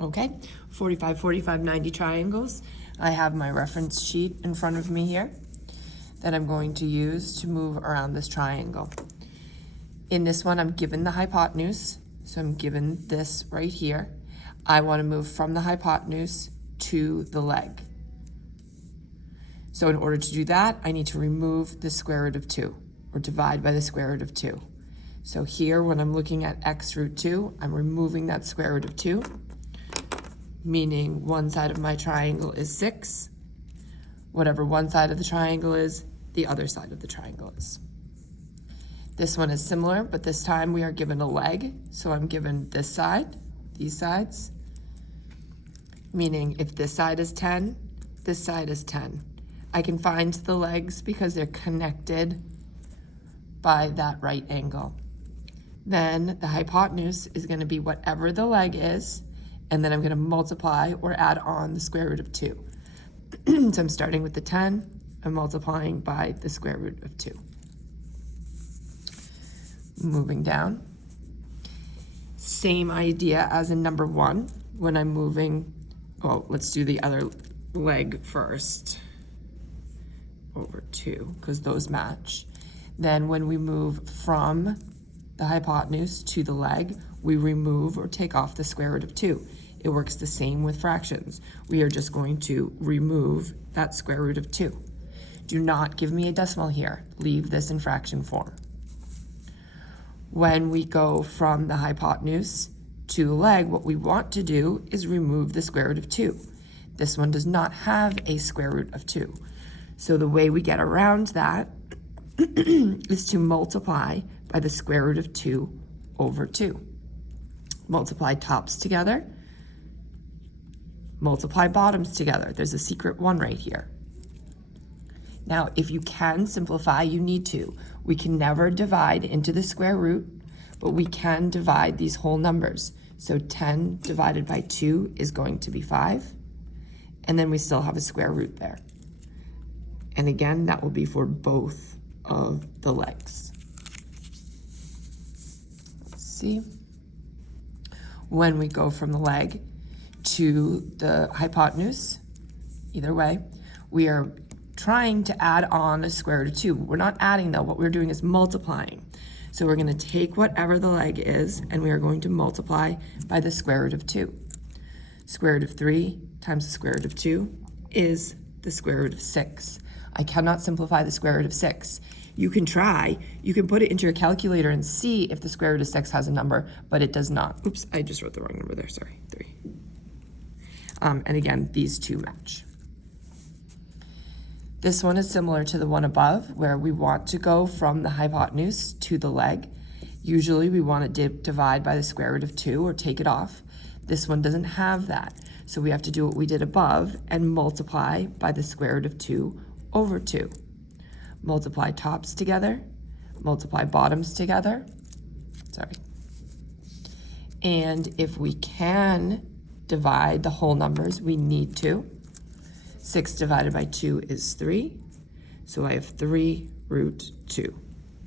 Okay, 45, 45, 90 triangles. I have my reference sheet in front of me here that I'm going to use to move around this triangle. In this one, I'm given the hypotenuse, so I'm given this right here. I want to move from the hypotenuse to the leg. So in order to do that, I need to remove the square root of 2, or divide by the square root of 2. So here, when I'm looking at x root 2, I'm removing that square root of 2, meaning one side of my triangle is 6. Whatever one side of the triangle is, the other side of the triangle is. This one is similar, but this time we are given a leg. So I'm given this side, these sides, meaning if this side is 10, this side is 10. I can find the legs because they're connected by that right angle. Then the hypotenuse is going to be whatever the leg is, and then I'm going to multiply or add on the square root of 2. So I'm starting with the 10, I'm multiplying by the square root of 2. Moving down. Same idea as in number 1. When I'm moving, well, let's do the other leg first. Over 2, because those match. Then when we move from the hypotenuse to the leg, we remove or take off the square root of 2. It works the same with fractions. We are just going to remove that square root of 2. Do not give me a decimal here. Leave this in fraction form. When we go from the hypotenuse to the leg, what we want to do is remove the square root of 2. This one does not have a square root of 2. So the way we get around that is to multiply by the square root of 2 over 2. Multiply tops together, multiply bottoms together. There's a secret 1 right here. Now, if you can simplify, you need to. We can never divide into the square root, but we can divide these whole numbers. So 10 divided by 2 is going to be 5, and then we still have a square root there. And again, that will be for both of the legs. Let's see. When we go from the leg to the hypotenuse, either way, we are trying to add on a square root of 2. We're not adding though, what we're doing is multiplying. So we're going to take whatever the leg is, and we are going to multiply by the square root of 2. Square root of 3 times the square root of 2 is the square root of 6. I cannot simplify the square root of 6. You can try, you can put it into your calculator and see if the square root of 6 has a number, but it does not. Oops, I just wrote the wrong number there, sorry, 3. And again, these two match. This one is similar to the one above, where we want to go from the hypotenuse to the leg. Usually we want to divide by the square root of 2 or take it off. This one doesn't have that. So we have to do what we did above and multiply by the square root of 2 over 2. Multiply tops together, multiply bottoms together. Sorry. And if we can divide the whole numbers, we need to. 6 divided by 2 is 3. So I have 3 root 2.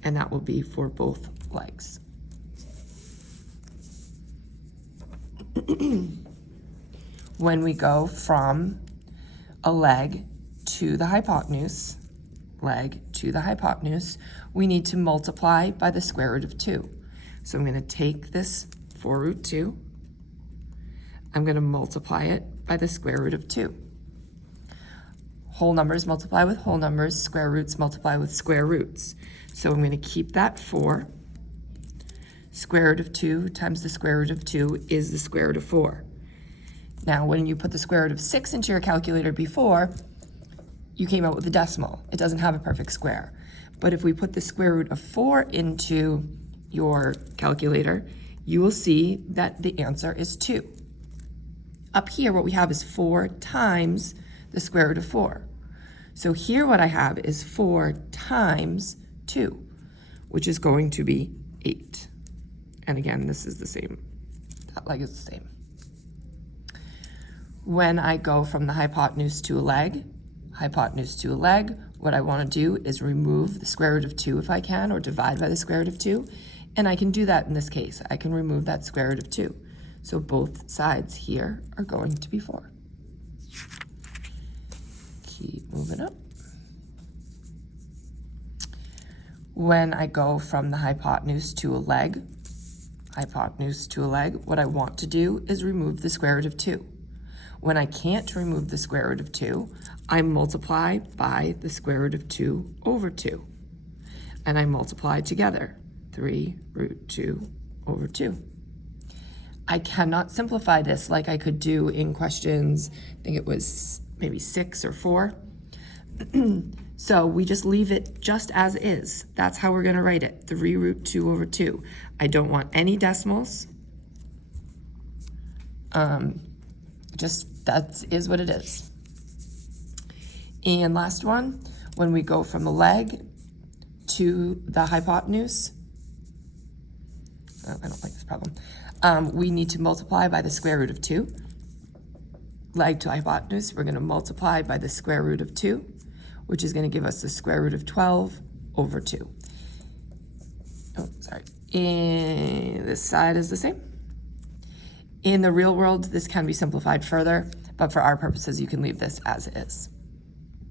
And that will be for both legs. When we go from a leg to the hypotenuse, we need to multiply by the square root of 2. So I'm going to take this 4 root 2. I'm going to multiply it by the square root of 2. Whole numbers multiply with whole numbers, square roots multiply with square roots. So I'm going to keep that 4. Square root of 2 times the square root of 2 is the square root of 4. Now, when you put the square root of 6 into your calculator before, you came out with a decimal. It doesn't have a perfect square. But if we put the square root of 4 into your calculator, you will see that the answer is 2. Up here, what we have is 4 times the square root of 4. So here what I have is 4 times 2, which is going to be 8. And again, this is the same. That leg is the same. When I go from the hypotenuse to a leg, what I want to do is remove the square root of 2 if I can, or divide by the square root of 2. And I can do that in this case. I can remove that square root of 2. So both sides here are going to be 4. Keep moving up. When I go from the hypotenuse to a leg, what I want to do is remove the square root of 2. When I can't remove the square root of 2, I multiply by the square root of 2 over 2. And I multiply together, 3 root 2 over 2. I cannot simplify this like I could do in questions, I think it was maybe 6 or 4. So we just leave it just as is. That's how we're going to write it, 3 root 2 over 2. I don't want any decimals. Just that is what it is. And last one, when we go from the leg to the hypotenuse, I don't like this problem. We need to multiply by the square root of 2. Leg to hypotenuse, we're going to multiply by the square root of 2, which is going to give us the square root of 12 over 2. Oh, sorry. And this side is the same. In the real world, this can be simplified further, but for our purposes, you can leave this as is.